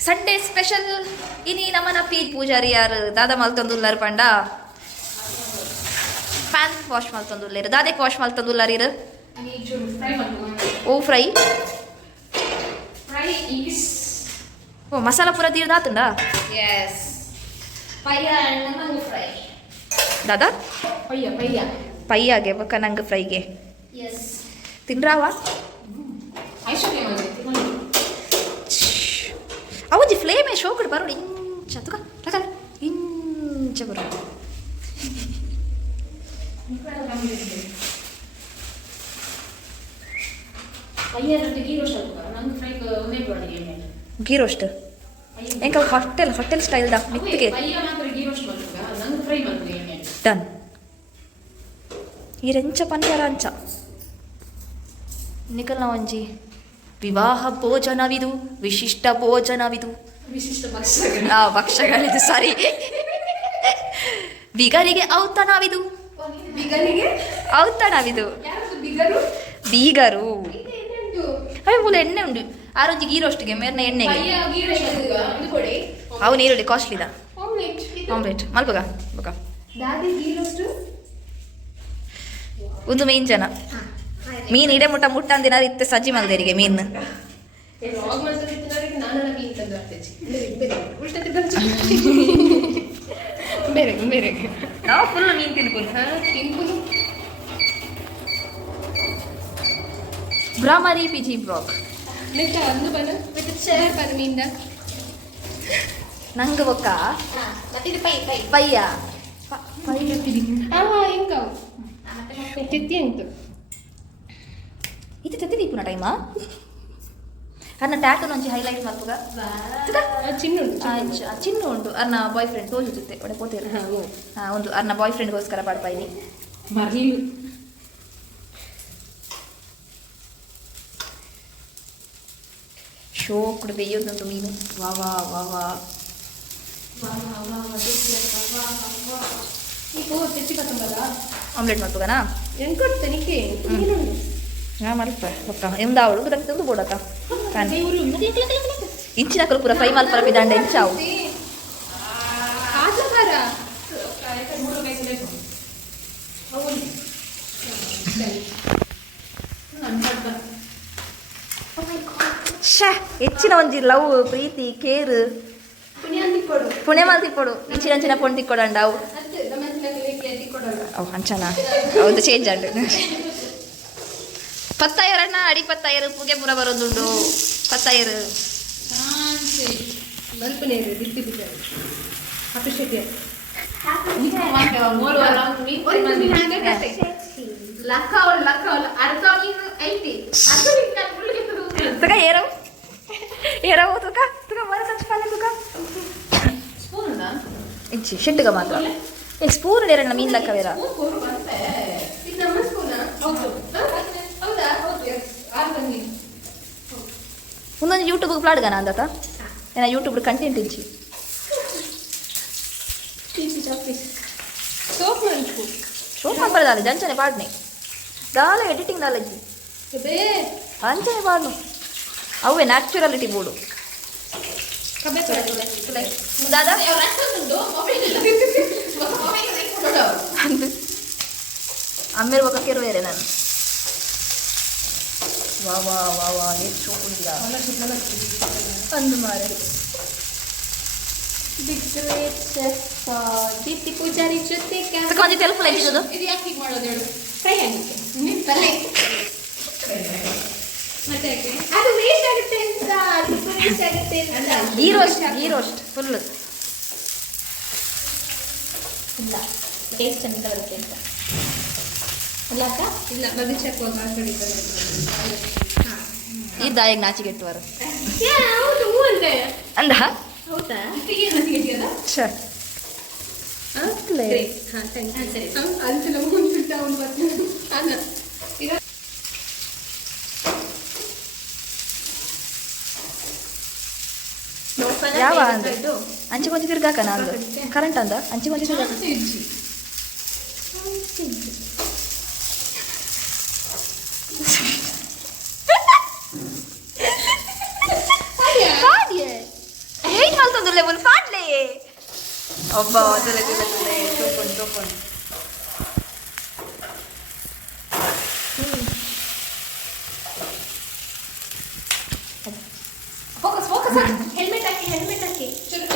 Sunday special ಇನಿ ನಮ್ಮನ fees Poojary ಯಾರು ದಾದಾ ಮಲ್ತಂದುಲ್ಲಾರ ಪಂಡ ಪ್ಯಾನ್ ವಾಶ್ ಮಲ್ತಂದುಲ್ಲೇರು ದಾದೆಕ್ ವಾಶ್ ಮಲ್ತಂದುಲ್ಲಾರ ಇರು ಓ ಫ್ರೈ ಓ ಮಸಾಲ ಪೂರ ತೀರ್ದಾತಂಡ ಎಸ್ ಪಯ್ಯ ನಂಗೆ ಫ್ರೈ ದಾದಾ ಪಯ್ಯ ಪಯ್ಯಾಗೆ ಬೊಕ್ಕ ನಂಗೆ ಫ್ರೈಗೆ ಎಸ್ ತಿನ್ರಾವ ಐಶ್ವರ್ಯ ಅವಜ್ಜಿ ಫ್ಲೇಮೇ ಶೋಕಡ್ ಬರೋಡು ಇಂಚ ತುಕ ಲಕಲ್ ಇಂಚ ಬರೋ ಪಯ್ಯ ಜೊತೆ ಗೀ ರೋಸ್ಟ್ ಆಗ್ತದೆ ನಂಗೆ ಫ್ರೈ ಒಂದೇ ಕೊಡಿ ಗೀ ರೋಸ್ಟ್ ಎಂಕ ಹೋಟೆಲ್ ಸ್ಟೈಲ್ ದ ಮಿತ್ತಿಗೆ ಪಯ್ಯ ಮಾತ್ರ ಗೀ ರೋಸ್ಟ್ ಮಾಡ್ತದೆ ನಂಗೆ ಫ್ರೈ ಮಾಡ್ತದೆ ಏನೇ ಡನ್ ಈ ರೆಂಚ ಪನ್ಯಾರ ಅಂಚ ನಿಕಲ್ನ ಒಂಜಿ ವಿವಾಹ ಭೋಜನವಿದು ವಿಶಿಷ್ಟ ಭೋಜನವಿದು ವಿಶಿಷ್ಟ ಭಕ್ಷ್ಯಗಳಿದು ಸಾರಿ ಬಿಗರಿಗೆ ಔತಣವಿದು ಬಿಗರಿಗೆ ಔತಣವಿದು ಯಾರು ಬಿಗರು ಬೀಗರು ಇದೇನೆಂದು ಅವೆ ಮೂಲ ಎಣ್ಣೆ ಉಂಡು ಆರೊಂಜಿ ಗೀ ರೋಸ್ಟ್ಗೆ ಮೇರ್ನ ಎಣ್ಣೆಗೆ ಪಯ್ಯ ಗೀ ರೋಸ್ಟ್ ಇದು ಕೊಡಿ ಅವು ನೀರುಳ್ಳಿ ಕಾಸ್ಟ್ಲಿದ ಆಮ್ಲೆಟ್ ಆಮ್ಲೆಟ್ ಮಲ್ಪಗ ಬಕ ದಾದಿ ಗೀ ರೋಸ್ಟ್ ಒಂದು ಮೀನ್ ಜನ ಮೀನು ಇಡೆ ಮುಟ್ಟ ಅಂದಿನ ಇತ್ತೆ ಸಜ್ಜಿ ಮಲ್ದೇರಿಗೆ ಮೀನು ವ್ಲಾಗ್ ಮಾಡ್ತಾರೆ ನಾನು ಮೀನು ತಂದು ಆಗ್ತೇನೆ ಉಲ್ಟಾ ಬೇರೆ ಬೇರೆ ನಾವು ಫುಲ್ ಮೀನು ತಿನ್ಕೊಂಡು ತಿನ್ಕೊಂಡು ಬ್ರಾಹ್ಮರಿ ಪಿಜಿ ಬ್ಲಾಗ್ ನೆಕ್ಸ್ಟ್ ಒಂದು ಬನ ಮತ್ತೆ ಚೇರ್ ಬನ ಮೀನ್ದ ನಂಗೆ ಬೊಕ್ಕ ಮತ್ತೆ ಇದು ಪೈ ಪೈ ಪಯ್ಯ ಹಿಂಗ ತೆತ್ತಿ ಅಂತು ಇದು ತೆತ್ತಿ ದೀಪುನ ಟೈಮ ಅನ್ನ ಟ್ಯಾಟೂನ್ ಒಂಚಿ ಹೈಲೈಟ್ ಮಲ್ಪುಗ ಚಿನ್ನು ಉಂಟು ಅನ್ನ ಬಾಯ್ ಫ್ರೆಂಡ್ ತೋಜು ಜೊತೆ ಒಡೆ ಪೋತೇರು ಒಂದು ಅನ್ನ ಬಾಯ್ ಫ್ರೆಂಡ್ಗೋಸ್ಕರ ಪಡ್ಪಾಯಿನಿ ಬರ್ಲಿ ಶೋಕುಡು ಬೇಯೋದುಂಟು ಮೀನು ವಾ ವಾ ವಾ ವಾ ಆಮ್ಲೆಟ್ ಮಲ್ಪುಗನಾ ಎಂಕೊಡ್ತೇನಿಕೆ ನಾ ಮಲ್ಪ ಬೊಕ್ಕ ಎಂದಾವಳು ಬುದಕ್ಕೆ ತಂದು ಬೋಡಕ್ಕ ಇಂಚಿನ ಕಲು ಪೂರ ಫ್ರೈ ಮಲ್ಪರ ಬಿದಂಡ ಇಂಚಾವು ಹೆಚ್ಚಿನ ಒಂಜಿ ಲವ್ ಪ್ರೀತಿ ಕೇರ್ ಪುಣ್ಯ ಮಾಲ್ ತಿಕ್ಕೊಡು ಇಂಚಿನ ಪೊಣ್ ತಿಕ್ಕೊಡಂಡ ಅವು ಅವು ಅಂಚನ ಹೌದು ಚೇಂಜ್ ಅಂಡು ಪತ್ತಾಯರಣ್ಣ ಅಡಿ ಪತ್ತಾಯರು ಪುಗೆ ಪುರ ಬರೋದುಂಡು ಪತ್ತಾಯರು ತುಕ ಏರವು ಏರವು ತುಕ ತುಕ ಬರ ಸಚ್ಪಾಲೆ ತುಕ ಇಂಚಿ ಶೆಟ್ಟುಗ ಮಾತ್ರ ಏನು ಸ್ಪೂನ್ ಏರಣ್ಣ ಮೀನ್ ಲಕ್ಕ ಬೇರ ಒಂದೊಂದು ಯೂಟ್ಯೂಬ್ಗೆ ಪ್ಲಾಡ್ಗನ ಅಂದತ ಏನ ಯೂಟ್ಯೂಬ್ ಕಂಟೆಂಟ್ ಇಂಚಿ ಸೋಪ್ ಮಾಡ್ಬಾರ್ದಾಲೆ ಜಂಚನೆ ಪಾಡ್ನೆ ದಾಲೆ ಎಡಿಟಿಂಗ್ ದಾಲಜ್ಜಿ ಅಂಚನೆ ಪಾಡ್ನು ಅವೇ ನ್ಯಾಚುರಾಲಿಟಿ ಬೋರ್ಡು ದಾದಾ ಅಮ್ಮೇರು ಬೊಕ್ಕ ಕೆರುವೇರೆ ನಾನು ವಾ ವಾ ವಾ ವಾ ಎಷ್ಟು ಶೋಕುಂಟಿಲ್ಲ ಅಂದು ಮಾರೆ ದೀಪ್ತಿ ಪೂಜಾರಿ ಜೊತೆ ಒಂಜಿ ತೆಲುಪು ಲೈತಿದ್ದು ಇದು ಯಾಕೆ ಹೀಗೆ ಮಾಡೋದು ಹೇಳು ಫ್ರೈ ಆಗಿಕ್ಕೆ ತಲೆ ಮತ್ತೆ ಯಾಕೆ ಅದು ವೇಸ್ಟ್ ಆಗುತ್ತೆ ಅಂತ ಅದು ವೇಸ್ಟ್ ಆಗುತ್ತೆ ಅಂತ ಗೀ ರೋಸ್ಟ್ ಫುಲ್ ಇಲ್ಲ ಟೇಸ್ಟ್ ಅಂತ ಬರುತ್ತೆ ಅಂತ ಅಲ್ಲ ಅಕ್ಕ ಇಲ್ಲ ಬದಿ ಚಕ್ಕೋಗ ಈ ದಾಯಿಗೆ ನಾಚಿಗೆಟ್ಟುವರು ಹೌದು ಅಂದೆ ಅಂದ ಹೌದಾ ನಾಚಿಗೆಟ್ಟಿಯಲ್ಲ ಸರ್ ಸರಿ ಹಾಂ ಸರಿ ಅಂತೆಲ್ಲ ಮುಂಚಿಟ್ಟ ಅವ್ನು ಬರ್ತೀನಿ ಅನ್ನ ಈಗ ಯಾವ ಅಂದ್ರೆ ಅಂಚೆ ಕೊಂಚ ತಿರ್ಗಾಕನ ಅಂದು ಕರೆಂಟ್ ಅಂದ ಅಂಚೆ ಕೊಂಚ ತಿರ್ಗಾಕ ತುಲೆ ಬುಲ್ ಪಾಡ್ಲೆ ಒಬ್ಬ ತುಲೆ ತುಲೆ ತುಲೆ ತೂಕೊಂಡು ತೂಕೊಂಡು ಫೋಕಸ್ ಫೋಕಸ್ ಹೆಲ್ಮೆಟ್ ಹಾಕಿ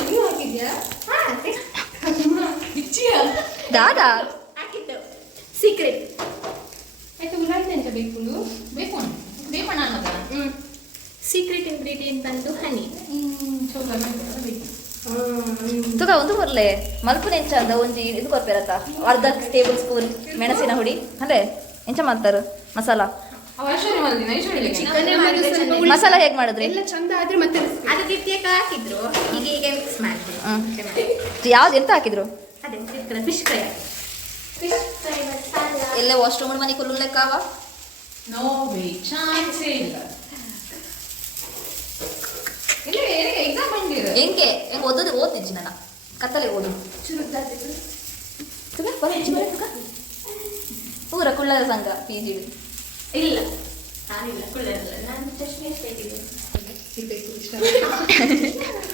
ನೀವು ಹಾಕಿದ್ಯಾ ದಾದಾ ಹಾಕಿದ್ದು ಸೀಕ್ರೆಟ್ ಆಯ್ತು ಉಳ್ಳಾಗಡ್ಡೆ ಅಂತ ಬೇಕು ಬೇಕಣ್ಣ ಅನ್ನೋದ ಸೀಕ್ರೆಟ್ ಇಂಗ್ರೀಡಿಯಂಟ್ ಬಂದು ಹನಿ ತುಗ ಒಂದು ಬರ್ಲೆ ಮಲ್ಪುನ ಎಂಚ ಅಂದ ಒಂಜಿ ಇದು ಕೊರ್ಪೆರತ್ತ ಅರ್ಧ ಟೇಬಲ್ ಸ್ಪೂನ್ ಮೆಣಸಿನ ಹುಡಿ ಅಂದ್ರೆ ಎಂಚ ಮಾಡ್ತಾರ ಮಸಾಲ ಮಸಾಲ ಹೇಗೆ ಮಾಡಿದ್ರಿ ಎಲ್ಲ ಚಂದ ಆದ್ರೆ ಮತ್ತೆ ಅದು ಗಿಟ್ಟಿಯಕ್ಕೆ ಹಾಕಿದ್ರು ಈಗ ಮಿಕ್ಸ್ ಮಾಡಿದ್ರು ಯಾವ್ದು ಎಂತ ಹಾಕಿದ್ರು ಅದೇ ಫಿಶ್ ಫ್ರೈ ಮಸಾಲ ಎಲ್ಲೇ ವಾಶ್ರೂಮ್ ಮನೆ ಕುಲ್ಲು ಲೆಕ್ಕಾವ ನೋ ವೇ ಚಾನ್ಸೇ ಇಲ್ಲ ಇಲ್ಲ ಎಕ್ಸಾಮ್ ಬಂದಿರ ಹೆಂಗೆ ಹೆಂಗೆ ಓದಿದ್ಜಿ ನನ್ನ ಕತ್ತಲೆ ಓದು ಪೂರ ಕುಳ್ಳರ ಸಂಘ ಪಿ ಜಿ ಇಲ್ಲ ನಾನಿಲ್ಲ ಕುಳ್ಳಲ್ಲ ನಾನು ಚಶ್ಮೆ ತೆಗೆದು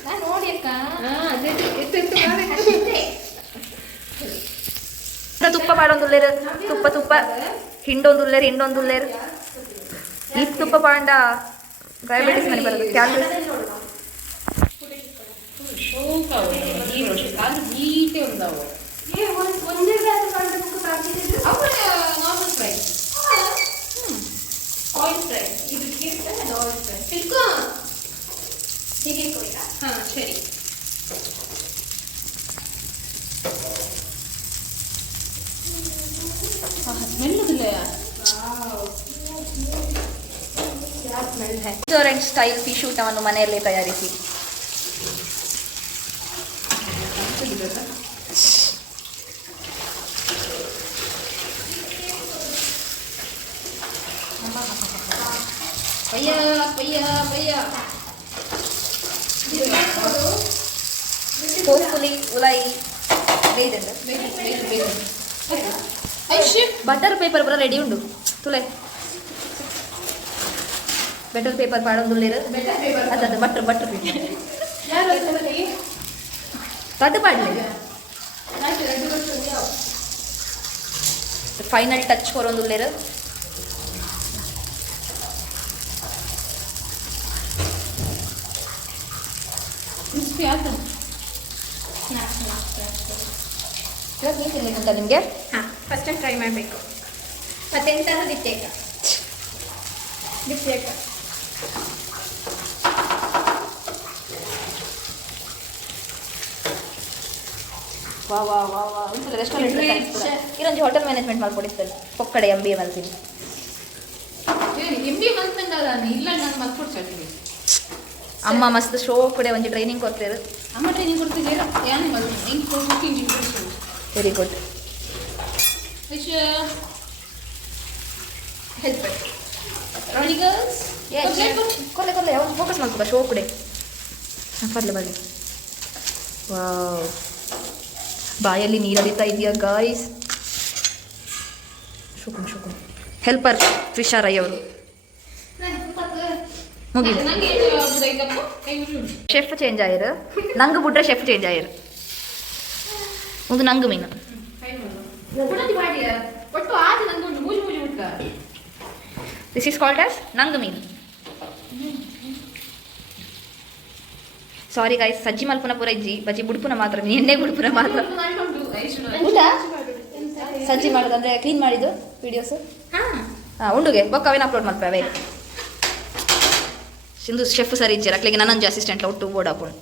ನಾನು ನೋಡಿ ಅಕ್ಕ ತುಪ್ಪ ಮಾಡೋಂದುಲ್ಲೇರು ತುಪ್ಪ ತುಪ್ಪ ಹಿಂಡೊಂದುಲ್ಲೇರು ಹಿಂಡೊಂದುಲ್ಲೇರು ಈ ತುಪ್ಪ ಪಾಂಡ ಡಯಾಬಿಟಿಸ್ ಮನೆ ಬರೋದು ಕ್ಯಾನ್ಸರ್ ನೀಟೇ ഉണ്ടാവും ನಾರ್ಮಲ್ ಫ್ರೈ ಆಯಿಲ್ ಫ್ರೈ ಇದು ಆಯಿಲ್ ಫ್ರೈ ತಿಳ್ಕೊ ಹೀಗೆ ಕೊಯ್ತಾ ಹಾಂ ಸರಿ ರೆಸ್ಟೋರೆಂಟ್ ಸ್ಟೈಲ್ ಫಿಶ್ ಊಟವನ್ನು ಮನೆಯಲ್ಲೇ ತಯಾರಿಸಿ ಪಯ್ಯ ಪಯ್ಯ ಪಯ್ಯ ಹೋಪ್ಫುಲಿ ಉಲಾಯಿ ಬೇಯ್ದಂಡು ಬಟರ್ ಪೇಪರ್ ಪೂರ ರೆಡಿ ಉಂಡು ತುಲೆ ಬಟರ್ ಪೇಪರ್ ಪಾಡೊಂದುಲ್ಲೇರು ಅದ ಬಟ್ರ್ ಬಟ್ರ್ ಪೇಪರ್ ಕಟ್ ಪಾಡ್ಲಿ ಫೈನಲ್ ಟಚ್ ಕೊರೊಂದುಲ್ಲೇರು ಕ್ರಿಸ್ಪಿ ಆಯ್ತು ಇವಾಗ ನೀರು ತಿನ್ಲಿಕ್ಕುಂಟ ನಿಮಗೆ ಹಾಂ ಫಸ್ಟ್ ಟೈಮ್ ಟ್ರೈ ಮಾಡಬೇಕು ಮತ್ತೆಂತಾದ್ರೂ ದಿತ್ತೇಕ ದಿತ್ತೇಕ ವಾ ವಾ ವಾ ವಾ ಒಂದ್ಸಲ ರೆಸ್ಟೋರೆಂಟ್ ಇಲ್ಲೊಂದು ಹೋಟೆಲ್ ಮ್ಯಾನೇಜ್ಮೆಂಟ್ ಮಾಡ್ಕೊಡಿಸ್ತಾರೆ ಪೊಕ್ಕಡೆ MBA ಮಲ್ತೀನಿ MBA ಮಲ್ತಂಡಲ್ಲ ಇಲ್ಲ ನಾನು ಮಲ್ಕೊಡ್ತೀನಿ ಅಮ್ಮ ಮಸ್ತ್ ಶೋ ಕೂಡ ಒಂಜಿ ಟ್ರೈನಿಂಗ್ ಕೊಡ್ತೇರು ಅಮ್ಮ ಟ್ರೈನಿಂಗ್ ಕೊಡ್ತಿದ್ದೀರಾ ಯಾನೇ ಮಲ್ತು ಹೆಂಗೆ cooking interest very good which help ರಾಣಿ ಗರ್ಲ್ಸ್ ಕೊರ್ಲೆ ಕೊರ್ಲೆ ಯಾವಾಗ ಫೋಕಸ್ ಮಾಡ್ಕೋಬ ಶೋ ಕೂಡ ಬರ್ಲೆ ಬರ್ಲಿ ವಾವ್ ಬಾಯಲ್ಲಿ ನೀರಳಿತಾ ಇದೆಯಾ ಗಾಯ್ಸ್ ಶುಕುನ್ ಶುಕುನ್ ಹೆಲ್ಪರ್ ತ್ರಿಷಾ ರೈ ಅವರು ಮುಗಿದು ಶೆಫ್ ಚೇಂಜ್ ಆಯ್ರು ನಂಗೆ ಬಿಟ್ರೆ ಶೆಫ್ ಚೇಂಜ್ ಆಯ್ರು ಒಂದು ನಂಗೆ ಮೀನು ಒಟ್ಟು ಆದ ನಂದು ಮೂಜು ಮೂಜು ಬಿಟ್ಟ ದಿಸ್ ಈಸ್ ಕಾಲ್ಡ್ ಆಸ್ ನಂಗೆ ಮೀನು ಸಾರಿ ಗಾಯ್ಸ್ ಸಜ್ಜಿ ಮಲ್ಪುನ ಪೂರ ಇಜ್ಜಿ ಬಜ್ಜಿ ಬುಡ್ಪುನ ಮಾತ್ರ ಎಣ್ಣೆ ಬುಡ್ಪುನ ಮಾತ್ರ ಊಟ ಸಜ್ಜಿ ಮಾಡೋದು ಅಂದರೆ ಕ್ಲೀನ್ ಮಾಡಿದ್ದು ವಿಡಿಯೋಸು ಹಾಂ ಉಂಡುಗೆ ಬೊಕ್ಕ ಅವೇನು ಅಪ್ಲೋಡ್ ಮಾಡ್ತೇವೆ ಸಿಂಧು ಶೆಫ್ ಸರಿ ಇಜ್ಜರ ಅಕ್ಲಿಗೆ ನನ್ನೊಂದು ಅಸಿಸ್ಟೆಂಟ್ ಒಟ್ಟು ಬೋರ್ಡ್ ಹಾಕೊಂಡು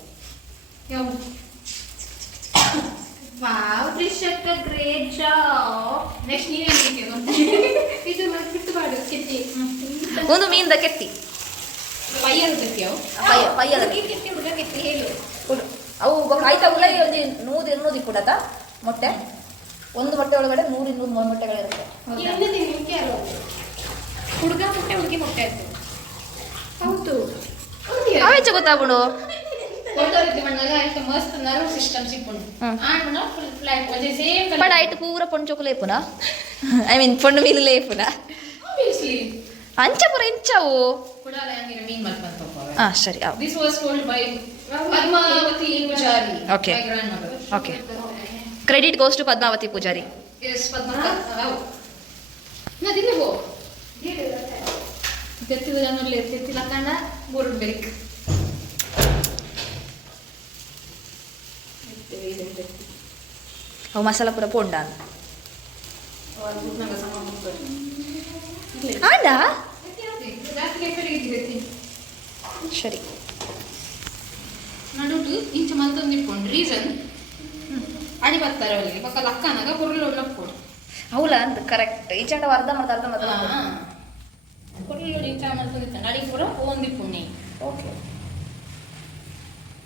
ವಾವ್ ತ್ರಿಷಕ್ಕ ಗ್ರೇಟ್ ಜಾಬ್ ನೆಕ್ಸ್ಟ್ ನೀವೇ ಇದು ಮತ್ತೆ ಬಿಟ್ಟು ಮಾಡು ಕೆತ್ತಿ ಒಂದು ಮೀನ್ದ ಕೆತ್ತಿ ಪಯ್ಯರು ತೆಗಿಯವು ಪಯ್ಯದ ಕೆತ್ತಿ ಹುಡುಗ ಕೆತ್ತಿ ಹೇಳು ಅವು ಆಯ್ತಾ ಉಲೈ ಒಂದು 100 ಕೊಡತ್ತ ಮೊಟ್ಟೆ ಒಂದು ಮೊಟ್ಟೆ ಒಳಗಡೆ 100 ಮೊಟ್ಟೆಗಳಿರುತ್ತೆ ಇನ್ನೊಂದು ಮುಖ್ಯ ಅಲ್ಲ ಹುಡುಗ ಮೊಟ್ಟೆ ಹುಡುಗಿ ಮೊಟ್ಟೆ ಆಯ್ತು ಹೌದು ಅವೆಚ್ಚ ಗೊತ್ತಾಗ್ಬಿಡು ಕೊಟ್ಟೋರಿದ್ದು ಮಣ್ಣಾಗ ಆಯ್ತು ಮಸ್ತ್ ನರ್ವ್ ಸಿಸ್ಟಮ್ ಸಿಪ್ಪುಂಡು ಆಂಡ್ ಫುಲ್ ಫ್ಲಾಟ್ ವಜೆ ಸೇಮ್ ಪಡ ಆಯ್ತು ಪೂರ ಪೊಂಚೊಕು ಲೇಪುನ ಐ ಮೀನ್ ಪೊಂಡು ಮೀನು ಲೇಪುನ ಆಬ್ವಿಯಸ್ಲಿ ಅಂಚ ಪೂರ ಇಂಚವು ಕುಡಾಲ ಹಂಗಿರ ಮೀನ್ ಮಲ್ಪಂತ ಹಾಂ ಸರಿ This was told by Padmavati Pujari. Okay. My grandmother. Okay credit goes to Padmavati Pujari. Yes, No, dile wo. Tetti da non le tetti la canna burberik. ಅವು ಮಸಾಲ ಪೂರ ಪೋಂಡ ಆಂಡ ಸರಿ ನಡುಟು ಇಂಚ ಮಲ್ತೊಂದು ಇಟ್ಕೊಂಡು ರೀಸನ್ ಅಡಿ ಬರ್ತಾರೆ ಅವರಿಗೆ ಪಕ್ಕ ಲಕ್ಕನಾಗ ಕುರುಳು ಒಳ್ಳಕ್ಕೊಡು ಅವಳ ಅಂತ ಕರೆಕ್ಟ್ ಈಚಾಂಡ ಅರ್ಧ ಮಾಡ್ತಾ ಕುರುಳು ಇಂಚ ಮಲ್ತೊಂದಿತ್ತು ಅಡಿ ಪೂರ ಒಂದಿಪ್ಪುಣ್ಣಿ ಓಕೆ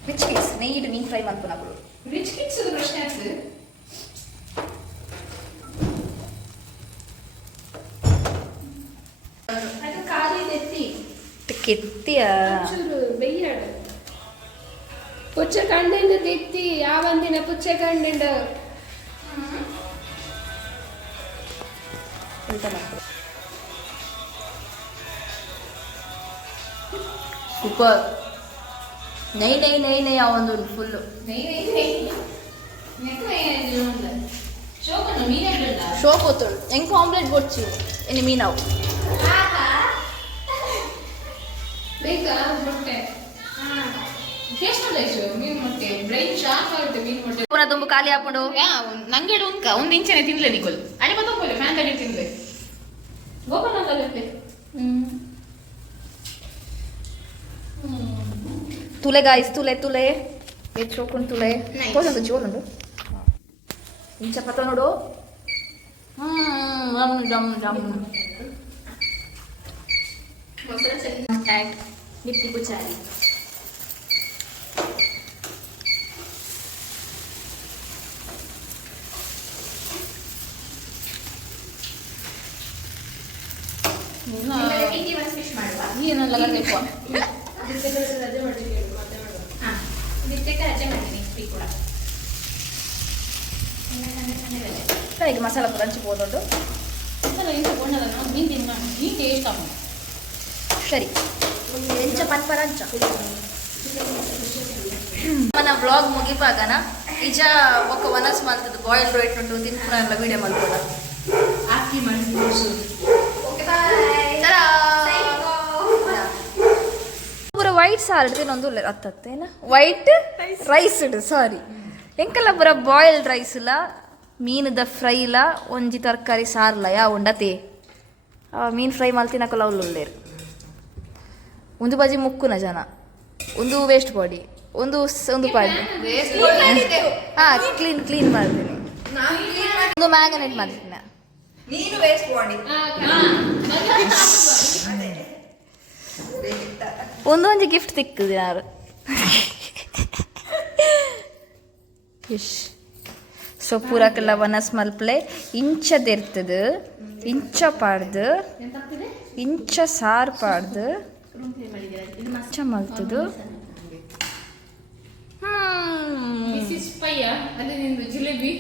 ರಿಚ್ ಕಿಡ್ಸ್ ನೆಯ್ಯಿಟ್ಟು ಮೀನು ಫ್ರೈ ಮಾಡ್ಕೊಳ ರಿಚ್ ಕಿಡ್ಸ್ ಪ್ರಶ್ನೆ ಆಗ್ತದೆ ಅದು ಖಾಲಿ ತೆತ್ತಿ ಕೆತ್ತಿಯ ಚೂರು ಬೆಯ್ಯಾಡು ಪುಚ್ಚ ಕಂಡಿಂಡು ತೆತ್ತಿ ಯಾವಂದಿನ ಪುಚ್ಚ ಕಂಡಿಂಡು ಕುಕ್ಕರ್ ನೈ ನೈ ನೈ ನೈ ಆ ಒಂದು ಫುಲ್ಲು ಶೋ పోతుడు ఇంకో ఆమ్లెట్ కొచ్చు ఎన్ని మీనావు ಬೇಕಾ ಮೊಟ್ಟೆ ಟೇಸ್ಟ್ ಮೀನು ಮೊಟ್ಟೆ ಬ್ರೈನ್ ಶಾರ್ಪ್ ಆಗುತ್ತೆ ಮೀನು ಮೊಟ್ಟೆ ಪುನಃ ತುಂಬ ಖಾಲಿ ಹಾಕೊಂಡು ನಂಗೆ ಉಂಕ ಒಂದು ಇಂಚನೆ ತಿನ್ಲೆ ನಿಕೋಲ್ ಅಡಿ ಬತ್ತೋಕೋಲೆ ಫ್ಯಾನ್ ತಡಿ ತಿನ್ಲೆ ಗೋಪನ ತಲೆಪ್ಲೆ ತುಲೆ ಗಾಯ್ಸ್ ತುಲೆ ತುಲೆ ಎಚ್ಚೋಕೊಂಡು ತುಲೆ ಹೋದಂದು ಜೋಲುಂಡು ಇಂಚ ಪತ್ತ ನೋಡು ನಿಪ್ಪಿ ಪುಚಾರಿ ಫಿಶ್ ಮಾಡುವ ಏನಲ್ಲ ಬೇಕು ರಜೆ ಮಾಡ್ಲಿಕ್ಕೆ ಮತ್ತೆ ಮಾಡುವ ಹಾಂ ನಿತ್ಯಕ್ಕೆ ರಜೆ ಮಾಡ್ತೀನಿ ಫ್ರೀ ಕೂಡ ಈಗ ಮಸಾಲ ಪುರ ಹಂಚಿಬೋದುಂಟು ಇಂಚ ಕೊಂಡಲ್ಲ ಮೀನು ತಿನ್ನ ಮೀನು ಟೇಸ್ಟ್ ಆಗ ಸರಿ ಎಂಚ ಪನ್ಪರ ಹಂಚ మన ಬ್ಲಾಗ್ ಮುಗಿಪಾಗನ ಇಜ ఒక ವನಸ್ ಮಲ್ತದ ಬಾಯ್ಲ್ಡ್ ರೈಟ್ ಉಂಟು ತಿನ್ಪುರ ಎಲ್ಲ ವಿಡಿಯೋ ಮಲ್ಪದ ಆಕಿ ಮಾಡಿದ್ದು ಓಕೆ ಬಾಯ್ ಪೂರ ವೈಟ್ ಸಾಲ್ಟ್ ತಿನ್ನೊಂದು ಅತ್ತತ್ತೇನ ವೈಟ್ ರೈಸ್ ಇಡು ಸಾರಿ ಎಂಕಲ್ಲ ಪೂರ ಬಾಯ್ಲ್ಡ್ ರೈಸ್ ಇಲ್ಲ ಮೀನದ ಫ್ರೈ ಇಲ್ಲ ಒಂಜಿ ತರಕಾರಿ ಸಾರ್ಲ ಯಾ ಉಂಡತೆ ಮೀನು ಫ್ರೈ ಮಲ್ತಿನಕಲ್ಲ ಉಳ್ಳುಳ್ಳೇರು ಒಂದು ಬಜಿ ಮುಕ್ಕುನ ಜನ ಒಂದು ವೇಸ್ಟ್ ಬಾಡಿ ಒಂದು ಪಾಡಿ ಹಾಂ ಕ್ಲೀನ್ ಮಾಡ್ತೀನಿ ಒಂದು ಮ್ಯಾಗನೇಟ್ ಮಾಡ್ತೀನಿ ನೀನು ವೇಸ್ಟ್ ಬಾಡಿ ಒಂದೊಂದು ಗಿಫ್ಟ್ ತಿಕ್ಕದು ಯಾರು ಇಶ್ ಸೊ ಪೂರಕ್ಕೆಲ್ಲ ವನಸ್ ಮಲ್ಪಲೆ ಇಂಚದಿರ್ತದೆ ಇಂಚ ಪಾಡ್ದು ಇಂಚ ಸಾರು ಪಾಡ್ದು ಇಂಚ ಮಲ್ತದು ದಿಸ್ ಇಸ್ ಪಯ್ಯ ಅದೇ ನಿಂದು ಜಿಲೇಬಿ